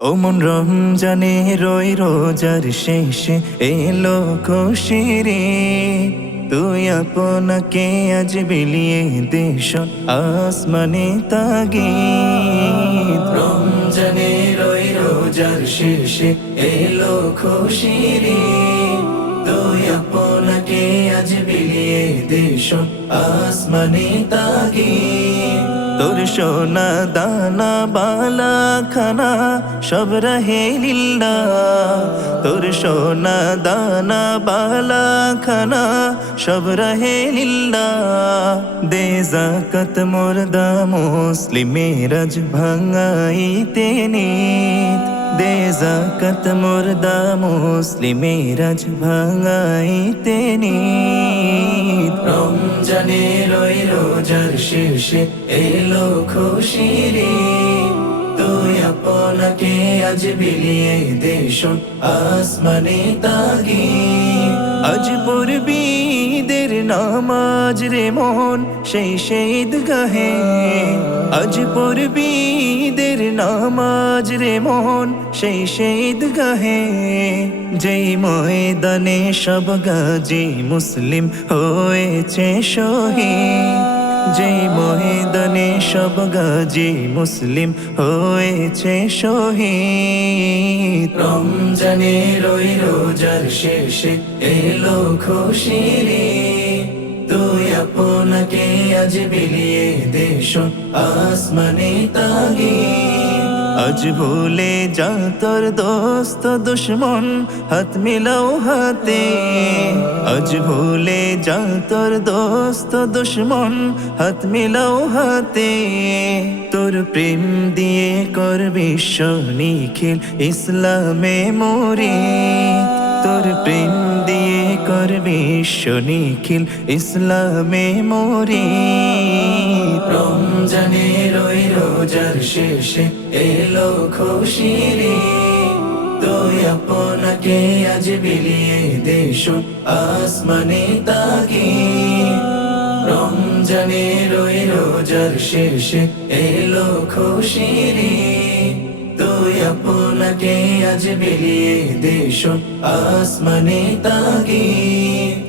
ও মন রমজানে রই রোজার শেষে এলো খুশির ঈদ। তুই আপনাকে আজ বিলিয়ে দেশ আসমানে তাগিদ। রমজানে রই রোজার শেষে এলো খুশির ঈদ। তুই আপনাকে আজ বিলিয়ে দেশ আসমানে তাগিদ। তোর সোনা দানা বালা খানা সব রহে লিল্লা। তোর সোনা দানা বালা খানা সব রহে লিল্লা। দে যাকাত মুর্দা মুসলিমের আজ ভাঙাইতে নিত। দে যাকাত মুর্দা মুসলিমের আজ ভাঙাইতে নিত। রমজানে রই রোজার শেষে এলো খুশির ঈদ। তুই আপনাকে আজ বিলিয়ে দেশ আসমানে তাগিদ। আজ পড়বি ঈদের নামাজ রে মন সেই ঈদগাহে। আজ পড়বি ঈদের নামাজ রে মন সেই ঈদগাহে। যেই ময়দানে সব গাজী মুসলিম হয়েছে শহীদ। যেই ময়দানে সব গাজী মুসলিম হয়েছে শহীদ। রমজানে রই রোজার শেষে এলো খুশির ঈদ। তুই আপনাকে আজ বিলিয়ে দেশ আসমানে তাগিদ। আজ ভুলে যা তোর দোস্ত দুশ্মন হাত মিলাও হাতে। আজ ভুলে যা তোর দোস্ত দুশ্মন হাত মিলাও হাতে। তোর প্রেম দিয়ে কর বিশ্ব নিখিল ইসলামে মুরিদ। তোর প্রেম দিয়ে কর বিশ্ব নিখিল ইসলামে মুরিদ। রমজানে রই রোজার শেষে এলো খুশির ঈদ। তুই আপনাকে আজ বিলিয়ে দেশ আসমানে তাগিদ। রমজানে রই রোজার শেষে এলো খুশির ঈদ। তুই আপনাকে আজ বিলিয়ে দেশ আসমানে তাগিদ।